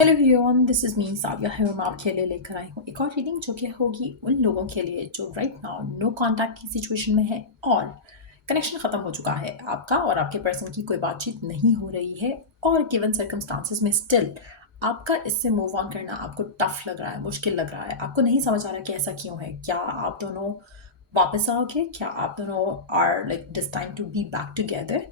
Hello everyone, this is me Sadia है और मैं आपके लिए लेकर आई हूँ एक और रीडिंग जो कि होगी उन लोगों के लिए जो राइट नाउ नो कांटेक्ट की सिचुएशन में है और कनेक्शन ख़त्म हो चुका है आपका और आपके पर्सन की कोई बातचीत नहीं हो रही है और गिवन सर्कमस्टांसेस में स्टिल आपका इससे मूव ऑन करना आपको टफ लग रहा है, मुश्किल लग रहा है। आपको नहीं समझ आ रहा कि ऐसा क्यों है। क्या आप दोनों वापस आओगे? क्या आप दोनों are like this time to be back together?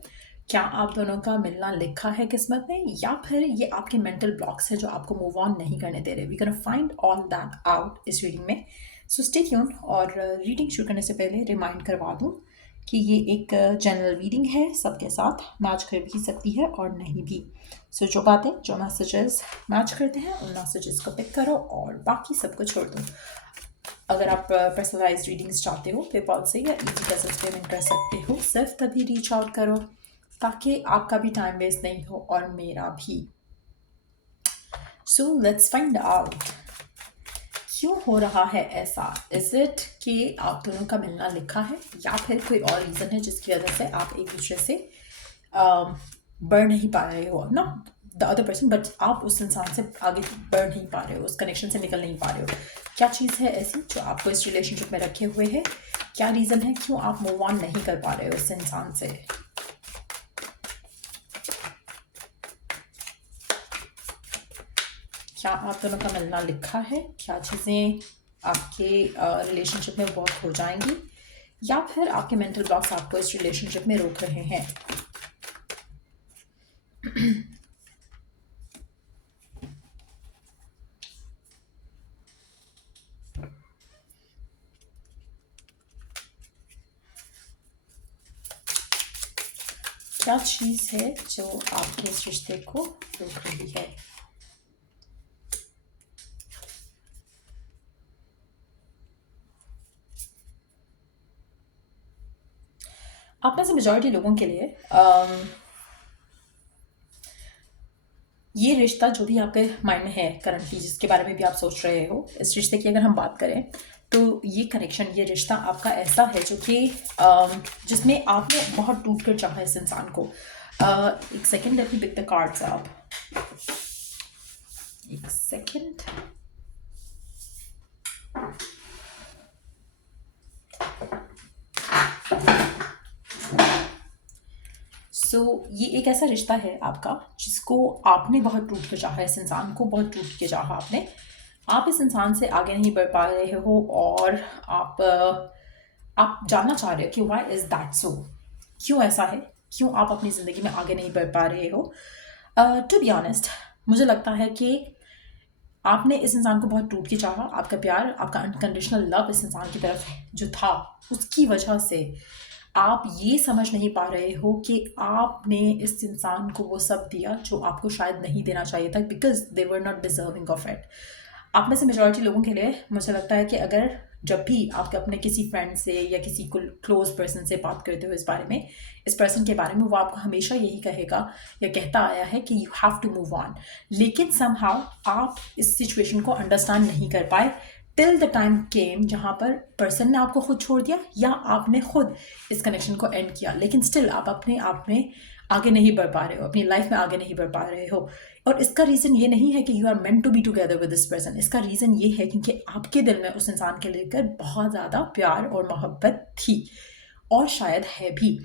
क्या आप दोनों का मिलना लिखा है किस्मत में, या फिर ये आपके मेंटल ब्लॉक्स है जो आपको मूव ऑन नहीं करने दे रहे? We can find all that out इस रीडिंग में। So stay tuned. और रीडिंग शुरू करने से पहले रिमाइंड करवा दूँ कि ये एक जनरल रीडिंग है, सबके साथ मैच कर भी सकती है और नहीं भी। सो जो बातें, जो मैसेजेस मैच करते हैं उन मैसेजेस को पिक करो और बाकी सबको छोड़ दो। अगर आप पर्सनलाइज रीडिंग्स चाहते हो पेपॉल से या इजी पैसेज पेमेंट कर सकते हो, सिर्फ तभी रीच आउट करो ताकि आपका भी टाइम वेस्ट नहीं हो और मेरा भी। सो लेट्स फाइंड आउट क्यों हो रहा है ऐसा। इज इट कि आप दोनों का मिलना लिखा है या फिर कोई और रीज़न है जिसकी वजह से आप एक दूसरे से बढ़ नहीं पा रहे हो, not the other person but आप उस इंसान से आगे बढ़ नहीं पा रहे हो, उस कनेक्शन से निकल नहीं पा रहे हो। क्या चीज़ है ऐसी जो आपको इस रिलेशनशिप में रखे हुए है? क्या रीज़न है क्यों आप मूव ऑन नहीं कर पा रहे हो उस इंसान से? क्या आप दोनों का मिलना लिखा है? क्या चीज़ें आपके रिलेशनशिप में वर्क हो जाएंगी, या फिर आपके मेंटल ब्लॉक्स आपको इस रिलेशनशिप में रोक रहे हैं? क्या चीज़ है जो आपके इस रिश्ते को रोक रही है? आप में से मेजॉरिटी लोगों के लिए ये रिश्ता जो भी आपके माइंड में है करंटली, जिसके बारे में भी आप सोच रहे हो, इस रिश्ते की अगर हम बात करें तो ये कनेक्शन, ये रिश्ता आपका ऐसा है जो कि जिसमें आपने बहुत टूट कर चाहा इस इंसान को। एक second, let me pick the cards आप। एक सेकेंड। ये एक ऐसा रिश्ता है आपका जिसको आपने बहुत टूट के चाहा, इस इंसान को बहुत टूट के चाहा आपने। आप इस इंसान से आगे नहीं बढ़ पा रहे हो और आप जानना चाह रहे हो कि व्हाई इज दैट सो, क्यों ऐसा है, क्यों आप अपनी ज़िंदगी में आगे नहीं बढ़ पा रहे हो। टू बी ऑनेस्ट, मुझे लगता है कि आपने इस इंसान को बहुत टूट के चाहा। आपका प्यार, आपका अनकंडीशनल लव इस इंसान की तरफ जो था, उसकी वजह से आप ये समझ नहीं पा रहे हो कि आपने इस इंसान को वो सब दिया जो आपको शायद नहीं देना चाहिए था, because they were not deserving of it. आप में से मेजॉरिटी लोगों के लिए मुझे लगता है कि अगर जब भी आपके अपने किसी फ्रेंड से या किसी को क्लोज पर्सन से बात करते हो इस बारे में, इस पर्सन के बारे में, वो आपको हमेशा यही कहेगा या कहता आया है कि you have to move on. लेकिन समहाउ आप इस सिचुएशन को अंडरस्टैंड नहीं कर पाए टिल द टाइम केम जहाँ पर पर्सन ने आपको खुद छोड़ दिया या आपने खुद इस कनेक्शन को एंड किया। लेकिन स्टिल आप अपने आप में आगे नहीं बढ़ पा रहे हो, अपनी लाइफ में आगे नहीं बढ़ पा रहे हो। और इसका रीज़न ये नहीं है कि you are meant to be together with this person. इसका रीज़न ये है क्योंकि आपके दिल में उस इंसान के लेकर बहुत ज़्यादा प्यार और मोहब्बत थी और शायद है भी।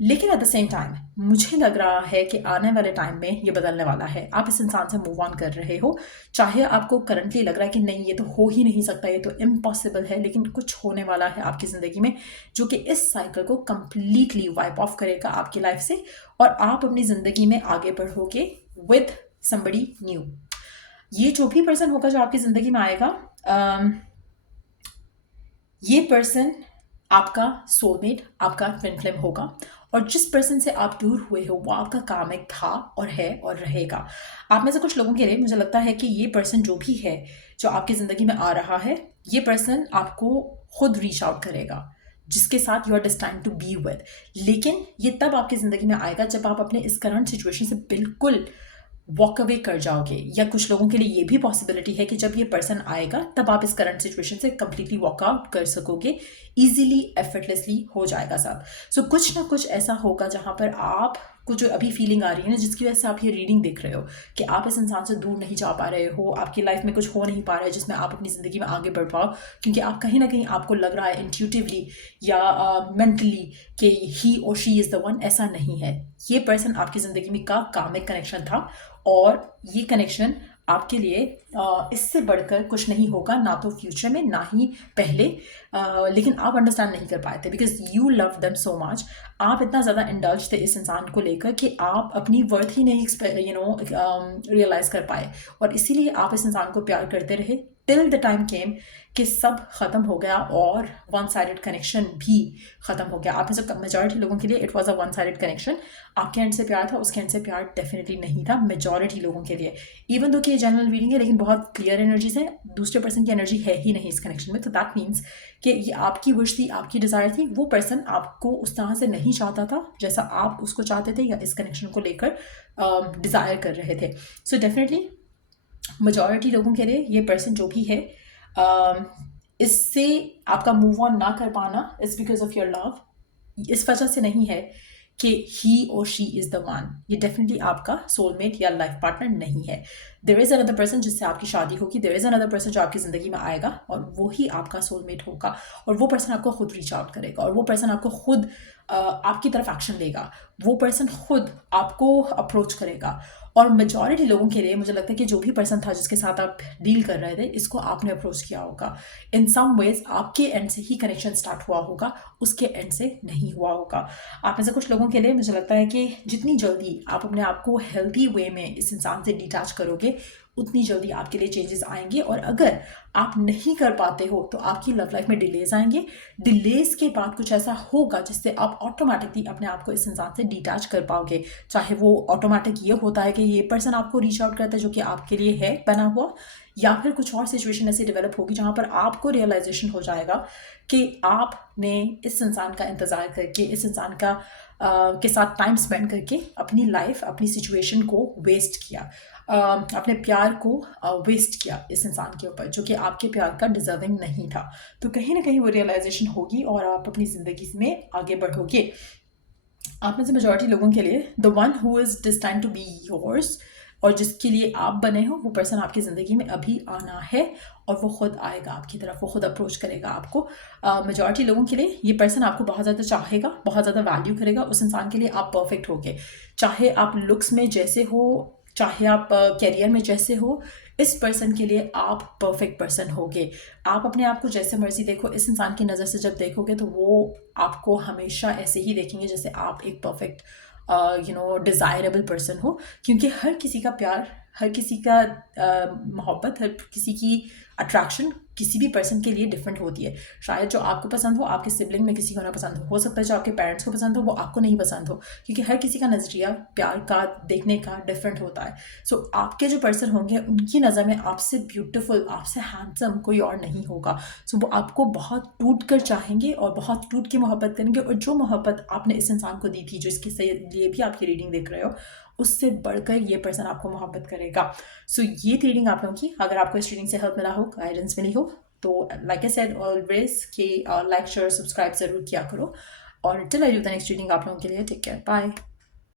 लेकिन एट द सेम टाइम मुझे लग रहा है कि आने वाले टाइम में ये बदलने वाला है। आप इस इंसान से मूव ऑन कर रहे हो, चाहे आपको करंटली लग रहा है कि नहीं ये तो हो ही नहीं सकता, ये तो इम्पॉसिबल है, लेकिन कुछ होने वाला है आपकी ज़िंदगी में जो कि इस साइकिल को कम्प्लीटली वाइप ऑफ करेगा आपकी लाइफ से और आप अपनी ज़िंदगी में आगे बढ़ोगे विद समबडी न्यू। ये जो भी पर्सन होगा जो आपकी ज़िंदगी में आएगा, ये पर्सन आपका सोलमेट, आपका ट्विन फ्लेम होगा। और जिस पर्सन से आप दूर हुए हो वो आपका कामिक था और है और रहेगा। आप में से कुछ लोगों के लिए मुझे लगता है कि ये पर्सन जो भी है जो आपकी ज़िंदगी में आ रहा है, ये पर्सन आपको खुद रीच आउट करेगा, जिसके साथ you are destined to be with. लेकिन ये तब आपकी ज़िंदगी में आएगा जब आप अपने इस करंट सिचुएशन से बिल्कुल वॉक अवे कर जाओगे। या कुछ लोगों के लिए ये भी पॉसिबिलिटी है कि जब ये पर्सन आएगा तब आप इस करंट सिचुएशन से कंप्लीटली वॉक आउट कर सकोगे, इजीली, एफर्टलेसली हो जाएगा सब। सो कुछ ना कुछ ऐसा होगा जहाँ पर आप आपको जो अभी फीलिंग आ रही है ना, जिसकी वजह से आप ये रीडिंग देख रहे हो कि आप इस इंसान से दूर नहीं जा पा रहे हो, आपकी लाइफ में कुछ हो नहीं पा रहा है जिसमें आप अपनी ज़िंदगी में आगे बढ़ पाओ, क्योंकि आप कहीं ना कहीं आपको लग रहा है इंट्यूटिवली या मेंटली कि ही और शी इज़ द वन। ऐसा नहीं है। ये पर्सन आपकी ज़िंदगी में का कामिक कनेक्शन था और ये कनेक्शन आपके लिए इससे बढ़कर कुछ नहीं होगा, ना तो फ्यूचर में ना ही पहले। लेकिन आप अंडरस्टैंड नहीं कर पाए थे because you love them so much. आप इतना ज़्यादा इंडल्ज थे इस इंसान को लेकर कि आप अपनी वर्थ ही नहीं रियलाइज़ कर पाए, और इसीलिए आप इस इंसान को प्यार करते रहे टिल द टाइम केम कि सब ख़त्म हो गया और वन साइडेड कनेक्शन भी ख़त्म हो गया। आप में से मेजॉरिटी लोगों के लिए it was a one sided connection. आपके एंड से प्यार था, उसके एंड से प्यार डेफिनेटली नहीं था मेजॉरिटी लोगों के लिए। इवन दो कि ये जनरल रीडिंग है, लेकिन बहुत क्लियर एनर्जीज है, दूसरे पर्सन की एनर्जी है ही नहीं इस कनेक्शन में। तो दैट मीन्स कि ये आपकी विश थी, आपकी डिज़ायर थी, वो पर्सन आपको उस तरह से नहीं चाहता था जैसा आप उसको चाहते थे या इस कनेक्शन को लेकर डिज़ायर कर रहे थे। सो डेफिनेटली मेजॉरिटी लोगों के लिए ये पर्सन जो भी है, इससे आपका मूव ऑन ना कर पाना is because of your love. इस वजह से नहीं है कि ही और शी इज़ द वन। ये डेफिनेटली आपका सोलमेट या लाइफ पार्टनर नहीं है। देयर इज़ अनदर पर्सन जिससे आपकी शादी होगी, देयर इज़ अनदर पर्सन जो आपकी ज़िंदगी में आएगा और वो ही आपका सोलमेट होगा, और वो पर्सन आपको खुद रीच आउट करेगा, और वो पर्सन आपको खुद आपकी तरफ एक्शन लेगा, वो पर्सन खुद आपको अप्रोच करेगा। और मेजॉरिटी लोगों के लिए मुझे लगता है कि जो भी पर्सन था जिसके साथ आप डील कर रहे थे, इसको आपने अप्रोच किया होगा। इन सम वेज आपके एंड से ही कनेक्शन स्टार्ट हुआ होगा, उसके एंड से नहीं हुआ होगा। आप में से कुछ लोगों के लिए मुझे लगता है कि जितनी जल्दी आप अपने आप को हेल्दी वे में इस इंसान से डिटैच करोगे, उतनी जल्दी आपके लिए चेंजेस आएंगे। और अगर आप नहीं कर पाते हो तो आपकी लव लाइफ में डिलेज आएंगे। डिलेज के बाद कुछ ऐसा होगा जिससे आप ऑटोमेटिकली अपने आप को इस इंसान से डिटैच कर पाओगे। चाहे वो ऑटोमेटिक ये होता है कि ये पर्सन आपको रीच आउट करता है जो कि आपके लिए है बना हुआ, या फिर कुछ और सिचुएशन ऐसी डेवलप होगी जहाँ पर आपको रियलाइजेशन हो जाएगा कि आपने इस इंसान का इंतज़ार करके, इस इंसान का के साथ टाइम स्पेंड करके अपनी लाइफ, अपनी सिचुएशन को वेस्ट किया, अपने प्यार को वेस्ट किया इस इंसान के ऊपर जो कि आपके प्यार का डिजर्विंग नहीं था। तो कहीं ना कहीं वो रियलाइजेशन होगी और आप अपनी ज़िंदगी में आगे बढ़ोगे। आप में से मेजॉरिटी लोगों के लिए the one who is destined to be yours, और जिसके लिए आप बने हो, वो पर्सन आपकी ज़िंदगी में अभी आना है और वो खुद आएगा आपकी तरफ, वो खुद अप्रोच करेगा आपको। मेजॉरिटी लोगों के लिए ये पर्सन आपको बहुत ज़्यादा चाहेगा, बहुत ज़्यादा वैल्यू करेगा। उस इंसान के लिए आप परफेक्ट होगे, चाहे आप लुक्स में जैसे हो, चाहे आप कैरियर में जैसे हो, इस पर्सन के लिए आप परफेक्ट पर्सन होगे। आप अपने आप को जैसे मर्जी देखो, इस इंसान की नज़र से जब देखोगे तो वो आपको हमेशा ऐसे ही देखेंगे जैसे आप एक परफेक्ट डिज़ायरेबल पर्सन हो। क्योंकि हर किसी का प्यार, हर किसी का मोहब्बत, हर किसी की अट्रैक्शन किसी भी पर्सन के लिए डिफरेंट होती है। शायद जो आपको पसंद हो आपके सिबलिंग में किसी को ना पसंद हो सकता है जो आपके पेरेंट्स को पसंद हो वो आपको नहीं पसंद हो, क्योंकि हर किसी का नज़रिया प्यार का, देखने का डिफरेंट होता है। सो आपके जो पर्सन होंगे उनकी नज़र में आपसे ब्यूटीफुल, आपसे हैंडसम कोई और नहीं होगा। सो वो आपको बहुत टूट कर चाहेंगे और बहुत टूट के मोहब्बत करेंगे, और जो मोहब्बत आपने इस इंसान को दी थी, जो इसके लिए भी आपकी रीडिंग देख रहे हो, उससे बढ़कर ये पर्सन आपको मोहब्बत करेगा। सो ये रीडिंग आप लोगों की, अगर आपको इस रीडिंग से हेल्प मिला हो, गाइडेंस मिली हो, तो लाइक आई सेड ऑलवेज कि लाइक शेयर सब्सक्राइब ज़रूर किया करो। और till I do the next reading आप लोगों के लिए टेक केयर, बाय।